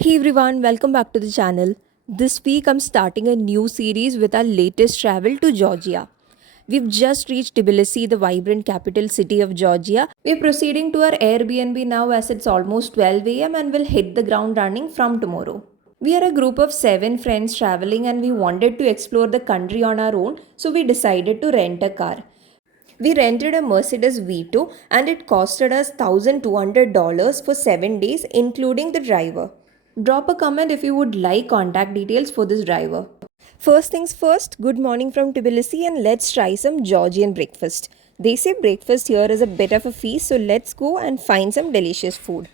Hey everyone, welcome back to the channel. This week I'm starting a new series with our latest travel to Georgia. We've just reached Tbilisi, the vibrant capital city of Georgia. We're proceeding to our Airbnb now as it's almost 12 a.m. and will hit the ground running from tomorrow. We are a group of 7 friends traveling and we wanted to explore the country on our own, so we decided to rent a car. We rented a Mercedes Vito and it costed us $1,200 for 7 days, including the driver. Drop a comment if you would like contact details for this driver. First things first, good morning from Tbilisi and let's try some Georgian breakfast. They say breakfast here is a bit of a feast, so let's go and find some delicious food.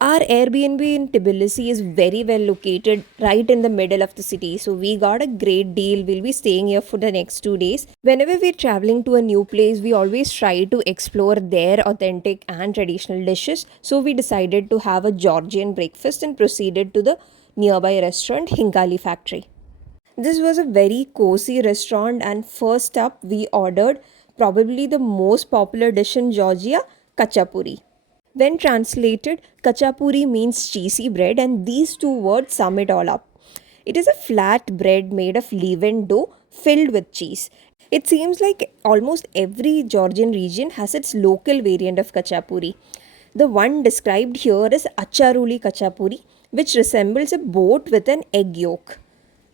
Our Airbnb in Tbilisi is very well located right in the middle of the city, so we got a great deal. We'll be staying here for the next 2 days. Whenever we're traveling to a new place, we always try to explore their authentic and traditional dishes. So we decided to have a Georgian breakfast and proceeded to the nearby restaurant Hinkali Factory. This was a very cozy restaurant, and first up, we ordered probably the most popular dish in Georgia, kachapuri. When translated, kachapuri means cheesy bread, and these two words sum it all up. It is a flat bread made of leavened dough filled with cheese. It seems like almost every Georgian region has its local variant of kachapuri. The one described here is acharuli kachapuri, which resembles a boat with an egg yolk.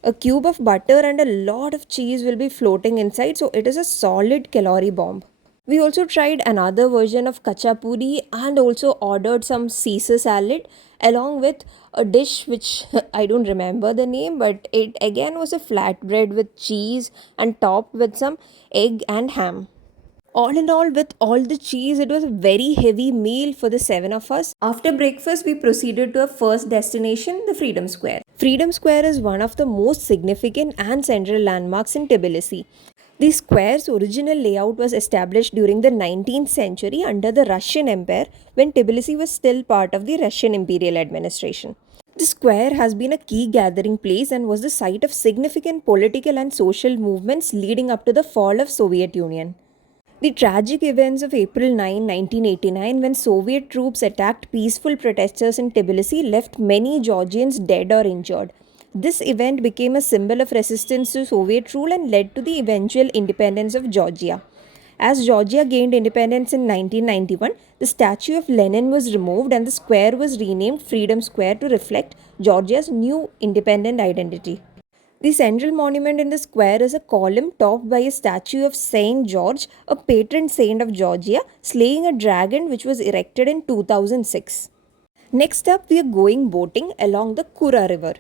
A cube of butter and a lot of cheese will be floating inside, so it is a solid calorie bomb. We also tried another version of kachapuri and also ordered some Caesar salad along with a dish which I don't remember the name, but it again was a flatbread with cheese and topped with some egg and ham. All in all, with all the cheese, it was a very heavy meal for the 7 of us. After breakfast, we proceeded to our first destination, the Freedom Square. Freedom Square is one of the most significant and central landmarks in Tbilisi. The square's original layout was established during the 19th century under the Russian Empire when Tbilisi was still part of the Russian imperial administration. The square has been a key gathering place and was the site of significant political and social movements leading up to the fall of Soviet Union. The tragic events of April 9, 1989, when Soviet troops attacked peaceful protesters in Tbilisi, left many Georgians dead or injured. This event became a symbol of resistance to Soviet rule and led to the eventual independence of Georgia. As Georgia gained independence in 1991, the statue of Lenin was removed and the square was renamed Freedom Square to reflect Georgia's new independent identity. The central monument in the square is a column topped by a statue of Saint George, a patron saint of Georgia, slaying a dragon which was erected in 2006. Next up, we are going boating along the Kura River.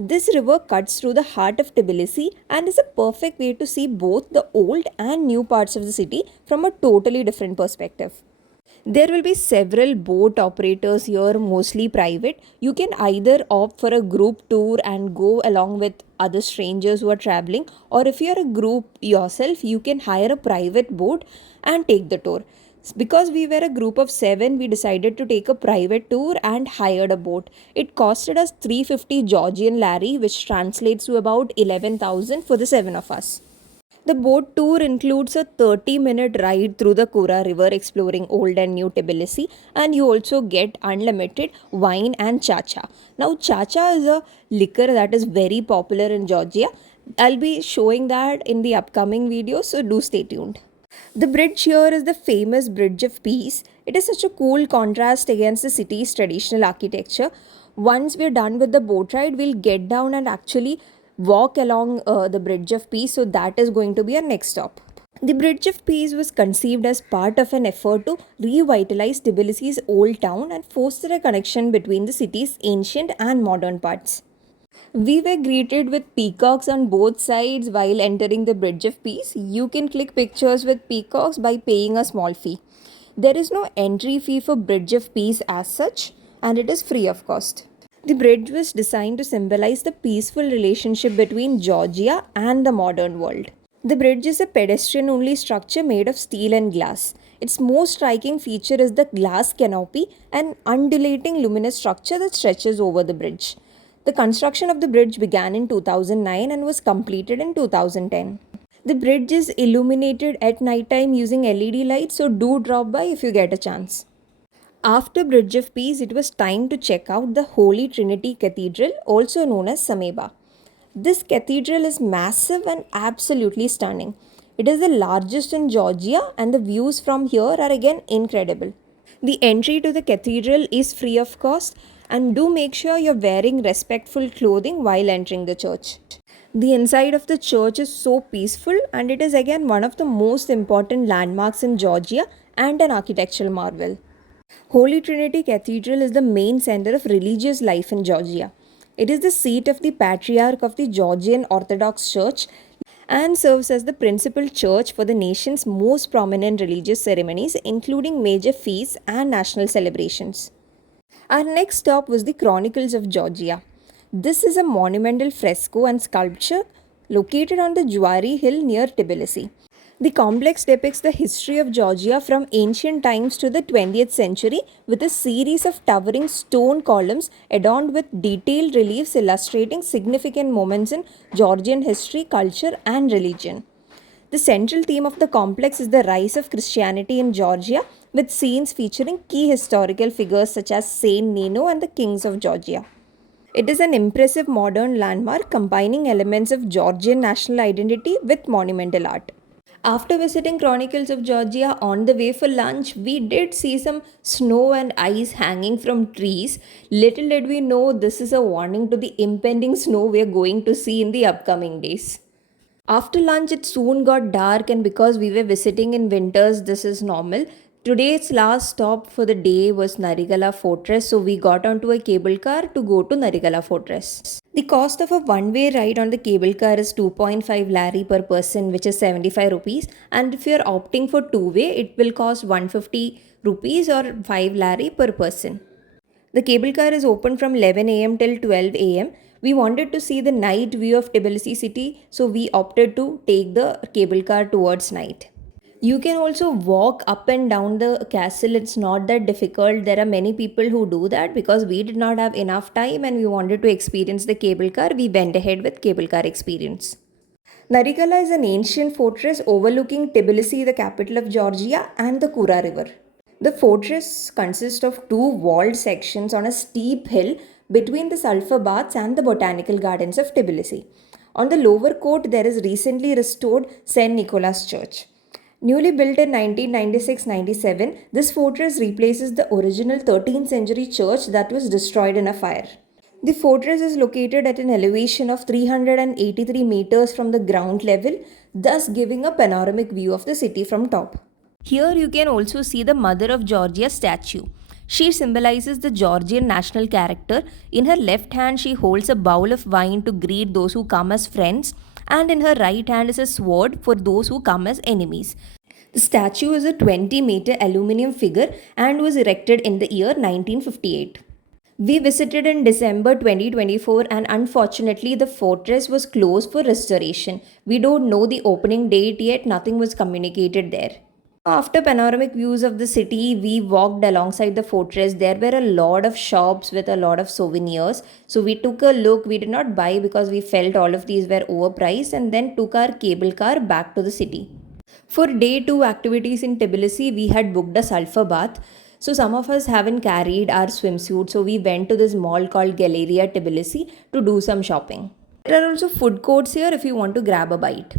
This river cuts through the heart of Tbilisi and is a perfect way to see both the old and new parts of the city from a totally different perspective. There will be several boat operators here, mostly private. You can either opt for a group tour and go along with other strangers who are traveling, or if you are a group yourself, you can hire a private boat and take the tour. Because we were a group of 7, we decided to take a private tour and hired a boat. It costed us 350 Georgian lari, which translates to about 11,000 for the 7 of us. The boat tour includes a 30-minute ride through the Kura River exploring old and new Tbilisi, and you also get unlimited wine and chacha. Now, chacha is a liquor that is very popular in Georgia. I'll be showing that in the upcoming video, so do stay tuned. The bridge here is the famous Bridge of Peace. It is such a cool contrast against the city's traditional architecture. Once we're done with the boat ride, we'll get down and actually walk along the Bridge of Peace. So that is going to be our next stop. The Bridge of Peace was conceived as part of an effort to revitalize Tbilisi's old town and foster a connection between the city's ancient and modern parts. We were greeted with peacocks on both sides while entering the Bridge of Peace. You can click pictures with peacocks by paying a small fee. There is no entry fee for Bridge of Peace as such, and it is free of cost. The bridge was designed to symbolize the peaceful relationship between Georgia and the modern world. The bridge is a pedestrian only structure made of steel and glass. Its most striking feature is the glass canopy, an undulating luminous structure that stretches over the bridge. The construction of the bridge began in 2009 and was completed in 2010. The bridge is illuminated at night time using LED lights, so do drop by if you get a chance. After Bridge of Peace, it was time to check out the Holy Trinity Cathedral, also known as Sameba. This cathedral is massive and absolutely stunning. It is the largest in Georgia, and the views from here are again incredible. The entry to the cathedral is free of cost, and do make sure you're wearing respectful clothing while entering the church. The inside of the church is so peaceful, and it is again one of the most important landmarks in Georgia and an architectural marvel. Holy Trinity Cathedral is the main center of religious life in Georgia. It is the seat of the Patriarch of the Georgian Orthodox Church and serves as the principal church for the nation's most prominent religious ceremonies, including major feasts and national celebrations. Our next stop was the Chronicles of Georgia. This is a monumental fresco and sculpture located on the Juari Hill near Tbilisi. The complex depicts the history of Georgia from ancient times to the 20th century with a series of towering stone columns adorned with detailed reliefs illustrating significant moments in Georgian history, culture, and religion. The central theme of the complex is the rise of Christianity in Georgia, with scenes featuring key historical figures such as Saint Nino and the kings of Georgia. It is an impressive modern landmark combining elements of Georgian national identity with monumental art. After visiting Chronicles of Georgia on the way for lunch, we did see some snow and ice hanging from trees. Little did we know this is a warning to the impending snow we are going to see in the upcoming days. After lunch, it soon got dark, and because we were visiting in winters, this is normal. Today's last stop for the day was Narigala Fortress, so we got onto a cable car to go to Narigala Fortress. The cost of a one-way ride on the cable car is 2.5 lari per person, which is 75 rupees, and if you're opting for two-way, it will cost 150 rupees or 5 lari per person. The cable car is open from 11 am till 12 am. We wanted to see the night view of Tbilisi city, so we opted to take the cable car towards night. You can also walk up and down the castle. It's not that difficult. There are many people who do that because we did not have enough time and we wanted to experience the cable car. We went ahead with cable car experience. Narikala is an ancient fortress overlooking Tbilisi, the capital of Georgia, and the Kura River. The fortress consists of two walled sections on a steep hill between the sulfur baths and the botanical gardens of Tbilisi. On the lower court, there is recently restored St. Nicholas Church. Newly built in 1996-97, this fortress replaces the original 13th century church that was destroyed in a fire. The fortress is located at an elevation of 383 meters from the ground level, thus giving a panoramic view of the city from top. Here you can also see the Mother of Georgia statue. She symbolizes the Georgian national character. In her left hand, she holds a bowl of wine to greet those who come as friends, and in her right hand is a sword for those who come as enemies. The statue is a 20-meter aluminum figure and was erected in the year 1958. We visited in December 2024 and unfortunately the fortress was closed for restoration. We don't know the opening date yet, nothing was communicated there. After panoramic views of the city, we walked alongside the fortress. There were a lot of shops with a lot of souvenirs. So we took a look. We did not buy because we felt all of these were overpriced and then took our cable car back to the city. For day 2 activities in Tbilisi, we had booked a sulfur bath. So some of us haven't carried our swimsuit. So we went to this mall called Galleria Tbilisi to do some shopping. There are also food courts here if you want to grab a bite.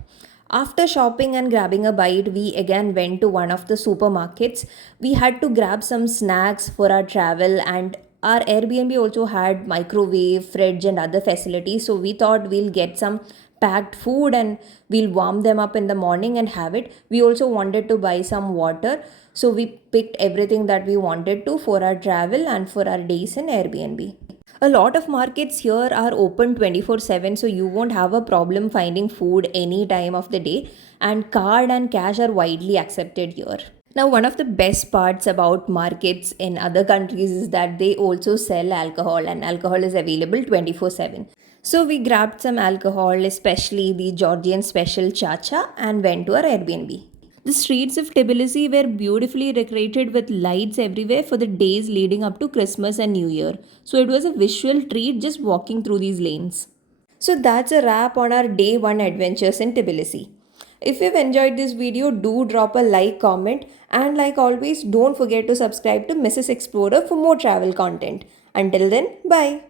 After shopping and grabbing a bite, we again went to one of the supermarkets. We had to grab some snacks for our travel, and our Airbnb also had microwave, fridge and other facilities. So we thought we'll get some packed food and we'll warm them up in the morning and have it. We also wanted to buy some water. So we picked everything that we wanted to for our travel and for our days in Airbnb. A lot of markets here are open 24/7, so you won't have a problem finding food any time of the day, and card and cash are widely accepted here. Now, one of the best parts about markets in other countries is that they also sell alcohol, and alcohol is available 24/7. So we grabbed some alcohol, especially the Georgian special chacha, and went to our Airbnb. The streets of Tbilisi were beautifully decorated with lights everywhere for the days leading up to Christmas and New Year. So it was a visual treat just walking through these lanes. So that's a wrap on our day 1 adventures in Tbilisi. If you've enjoyed this video, do drop a like, comment, and like always, don't forget to subscribe to Mrs. Explorer for more travel content. Until then, bye.